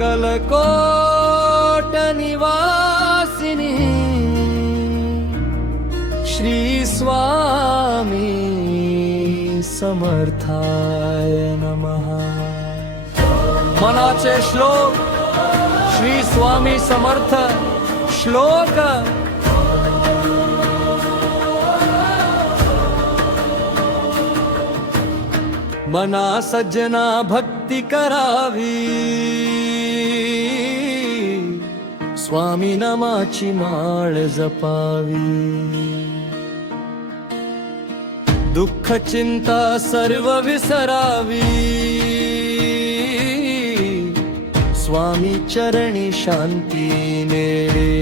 अक्कलकोट निवासिनी श्री स्वामी समर्थाय नमः। मनाचे श्लोक श्री स्वामी समर्थ श्लोक। मना सज्जना भक्ती करावी, स्वामी नामाची माळ जपावी। दुःख चिंता सर्व विसरावी, स्वामी चरणी शांती मेळे।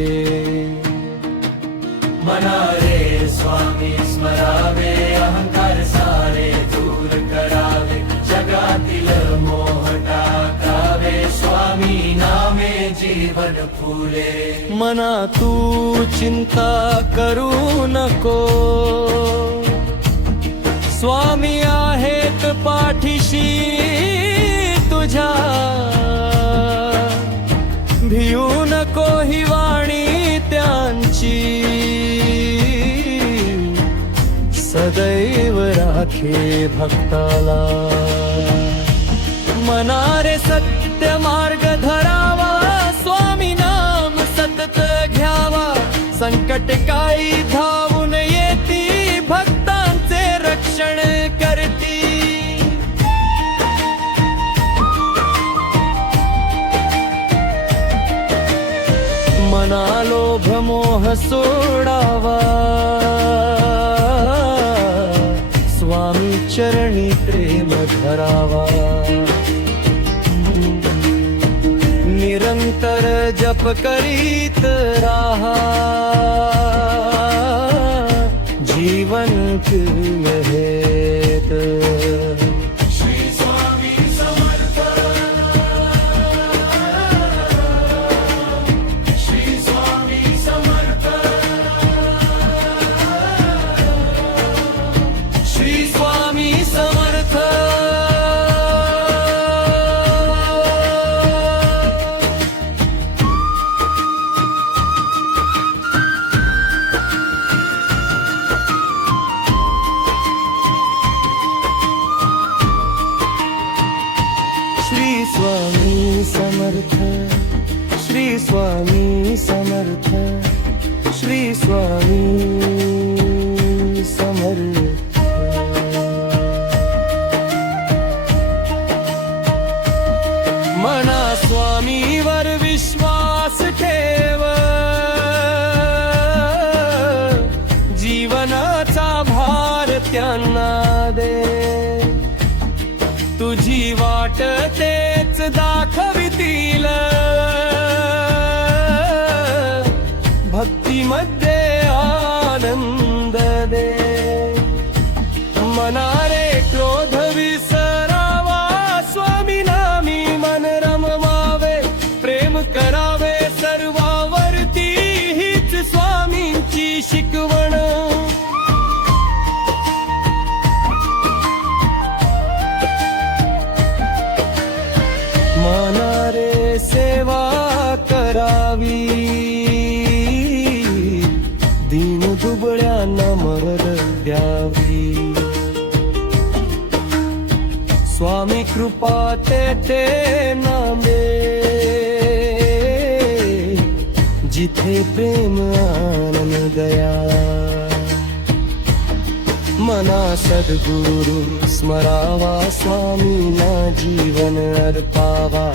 मना रे स्वामी स्मरावे, अहंकार सारे दूर करावे। जगातील मोह टाकावे, स्वामी नामे जीवन फुले। मना तू चिंता करू नको, स्वामी आहेत पाठीशी तुझ्या। भिऊ नको ही वाणी त्यांची, सदैव राखे भक्ताला। मना रे सत्य मार्ग धरावा, स्वामी नाम सतत घ्यावा। संकट काही धावून येती, भक्तांचे रक्षण करती। मना लोभ मोह सोडावा, स्वामी चरणी प्रेम धरावा। निरंतर जप करीत राहा, जीवन हेत। श्री स्वामी समर्थ, श्री स्वामी समर्थ, श्री स्वामी समर्थ। श्री स्वामी समर्थ, श्री स्वामी समर्थ, श्री स्वामी समर्थ। मना स्वामीवर विश्वास ठेव, जीवनाचा भार त्यांना दे। तुझी वाट तेच दाखवितील, भक्तीमध्ये आनंद दे। मना रे क्रोध विसरावा, स्वामी नामी मन रमवावे। प्रेम करावे सर्वावरती, हीच स्वामींची शिकवण। मना रे सेवा करावी, दीन दुबळ्यांना मर द्यावी। स्वामी कृपा ते नामे, जिथे प्रेम आनंद दया। मना सद्गुरु स्मरावा, स्वामीना जीवन अर्पावा।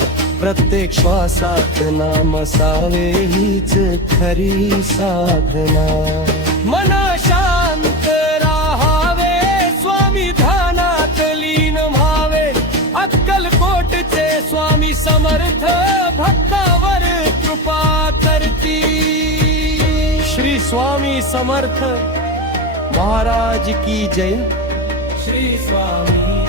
प्रत्येक श्वासात नाम सावे, हीच खरी साधना। मना शांत राहावे, स्वामी ध्यानात लीन व्हावे। अक्कलकोटचे स्वामी समर्थ, भक्तावर कृपा करती। श्री स्वामी समर्थ महाराज की जय। श्री स्वामी